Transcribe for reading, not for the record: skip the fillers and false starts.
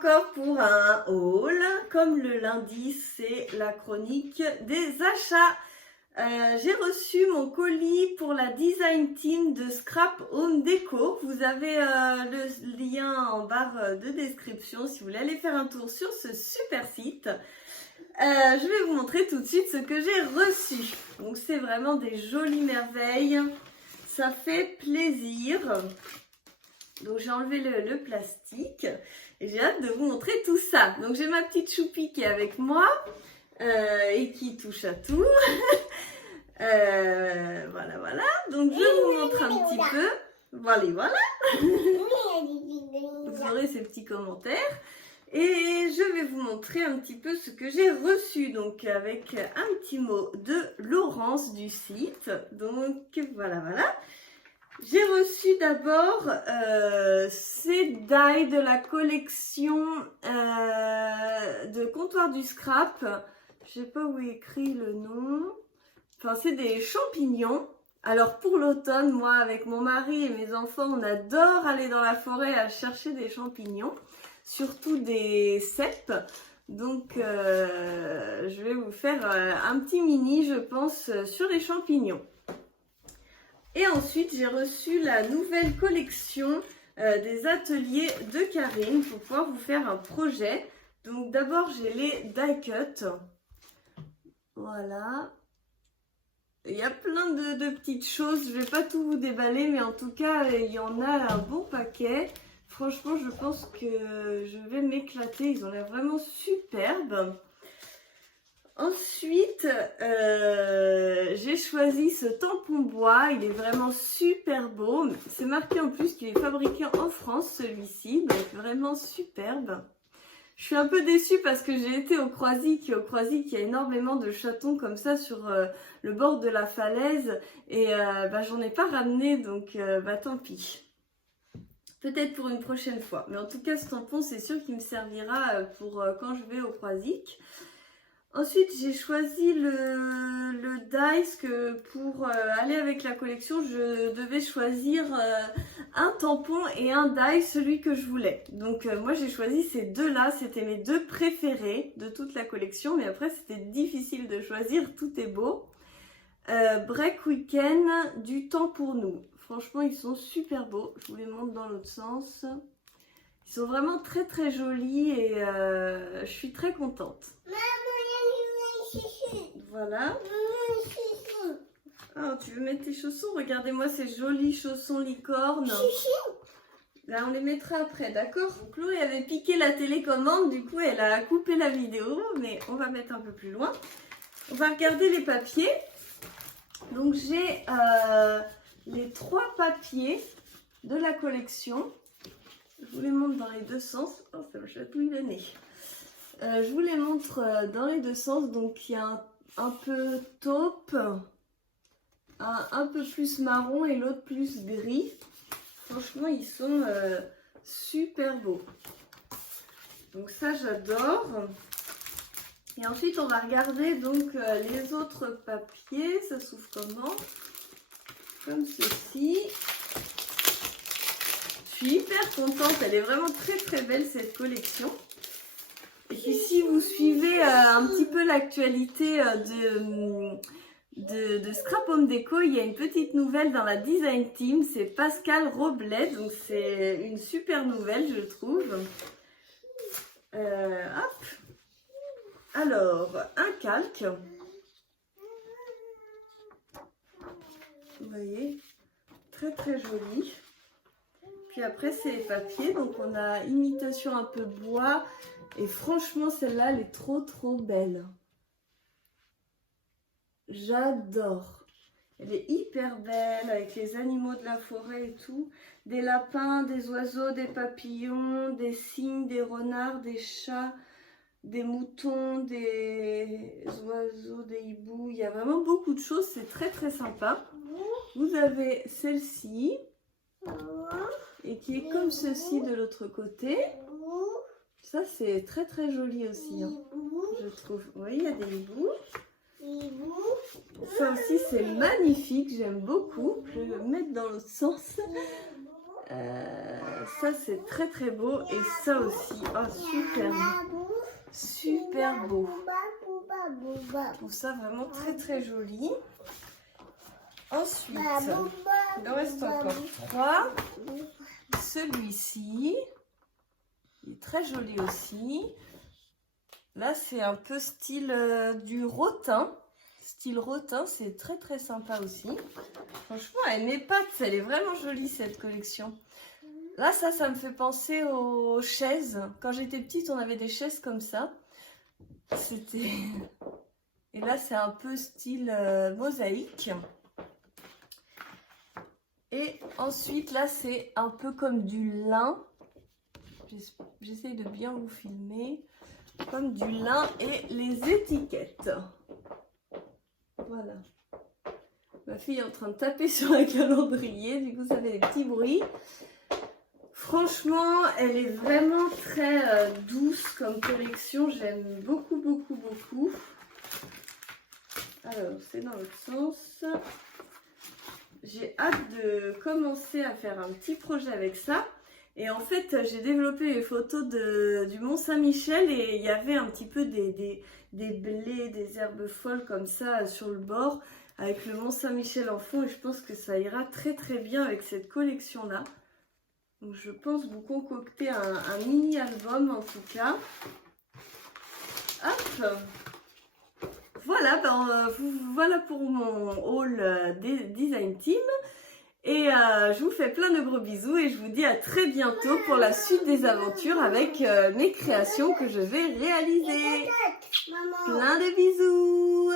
encore pour un haul. Comme le lundi, c'est la chronique des achats. J'ai reçu mon colis pour la design team de Scrap Home Déco. Vous avez le lien en barre de description si vous voulez aller faire un tour sur ce super site. Je vais vous montrer tout de suite ce que j'ai reçu. Donc c'est vraiment des jolies merveilles. Ça fait plaisir. Donc j'ai enlevé le plastique et j'ai hâte de vous montrer tout ça. Donc j'ai ma petite choupie qui est avec moi et qui touche à tout. Voilà, voilà. Donc je vous montre un petit peu. Voilà. Vous aurez ces petits commentaires. Et je vais vous montrer un petit peu ce que j'ai reçu. Donc avec un petit mot de Laurence du site. Donc voilà. J'ai reçu d'abord ces die de la collection de Comptoir du Scrap. Je ne sais pas où est écrit le nom. Enfin, c'est des champignons. Alors pour l'automne, moi avec mon mari et mes enfants, on adore aller dans la forêt à chercher des champignons. Surtout des cèpes. Donc je vais vous faire un petit mini, je pense, sur les champignons. Et ensuite, j'ai reçu la nouvelle collection des ateliers de Karine pour pouvoir vous faire un projet. Donc d'abord, j'ai les die cut. Voilà. Il y a plein de petites choses. Je ne vais pas tout vous déballer, mais en tout cas, il y en a un bon paquet. Franchement, je pense que je vais m'éclater. Ils ont l'air vraiment superbes. Ensuite, j'ai choisi ce tampon bois. Il est vraiment super beau. C'est marqué en plus qu'il est fabriqué en France, celui-ci. Donc vraiment superbe. Je suis un peu déçue parce que j'ai été au Croisic. Et au Croisic, il y a énormément de chatons comme ça sur le bord de la falaise. Et j'en ai pas ramené, donc tant pis. Peut-être pour une prochaine fois. Mais en tout cas, ce tampon, c'est sûr qu'il me servira pour quand je vais au Croisic. Ensuite, j'ai choisi le dice que pour aller avec la collection, je devais choisir un tampon et un dice, celui que je voulais. Donc moi, j'ai choisi ces deux-là. C'était mes deux préférés de toute la collection. Mais après, c'était difficile de choisir. Tout est beau. Break Weekend, du temps pour nous. Franchement, ils sont super beaux. Je vous les montre dans l'autre sens. Ils sont vraiment très très jolis et je suis très contente. Voilà. Ah, tu veux mettre tes chaussons? Regardez-moi ces jolis chaussons licorne. Là, on les mettra après, d'accord? Chloé avait piqué la télécommande, du coup, elle a coupé la vidéo, mais on va mettre un peu plus loin. On va regarder les papiers. Donc, j'ai les 3 papiers de la collection. Je vous les montre dans les deux sens. Oh, ça me chatouille le nez. Je vous les montre dans les deux sens. Donc, il y a un peu taupe, un peu plus marron et l'autre plus gris. Franchement, ils sont super beaux. Donc ça, j'adore. Et ensuite, on va regarder donc les autres papiers. Ça s'ouvre comment? Comme ceci. Je suis hyper contente. Elle est vraiment très très belle cette collection. Et puis si vous suivez un petit peu l'actualité de Scrap Home Déco, il y a une petite nouvelle dans la design team, c'est Pascal Roblet, donc c'est une super nouvelle je trouve. Hop. Alors, un calque. Vous voyez, très très joli. Puis après c'est les papiers, donc on a imitation un peu bois. Et franchement, celle-là, elle est trop belle. J'adore. Elle est hyper belle avec les animaux de la forêt et tout. Des lapins, des oiseaux, des papillons, des cygnes, des renards, des chats, des moutons, des oiseaux, des hiboux. Il y a vraiment beaucoup de choses. C'est très très sympa. Vous avez celle-ci. Et qui est comme ceci de l'autre côté. Ça, c'est très très joli aussi, hein, je trouve. Oui, il y a des hiboux. Ça aussi, c'est magnifique. J'aime beaucoup. Je vais le mettre dans l'autre sens. Ça c'est très très beau et ça aussi, oh super beau, super beau. Je trouve ça vraiment très très joli. Ensuite, il en reste encore 3. Celui-ci, il est très joli aussi. Là c'est un peu style du rotin. Style rotin, c'est très très sympa aussi. Franchement, elle m'épate, elle est vraiment jolie cette collection. Là, ça me fait penser aux chaises. Quand j'étais petite, on avait des chaises comme ça. C'était... Et là, c'est un peu style mosaïque. Et ensuite, là, c'est un peu comme du lin. J'essaye de bien vous filmer. Comme du lin et les étiquettes. Voilà. Ma fille est en train de taper sur un calendrier, du coup ça fait des petits bruits. Franchement, elle est vraiment très douce comme collection. J'aime beaucoup, beaucoup, beaucoup. Alors, c'est dans l'autre sens. J'ai hâte de commencer à faire un petit projet avec ça. Et en fait, j'ai développé les photos du Mont Saint-Michel et il y avait un petit peu des blés, des herbes folles comme ça sur le bord avec le Mont Saint-Michel en fond et je pense que ça ira très très bien avec cette collection là. Donc je pense vous concocter un mini album en tout cas. Hop, voilà, voilà pour mon haul Design Team. Et je vous fais plein de gros bisous et je vous dis à très bientôt pour la suite des aventures avec mes créations que je vais réaliser. Plein de bisous.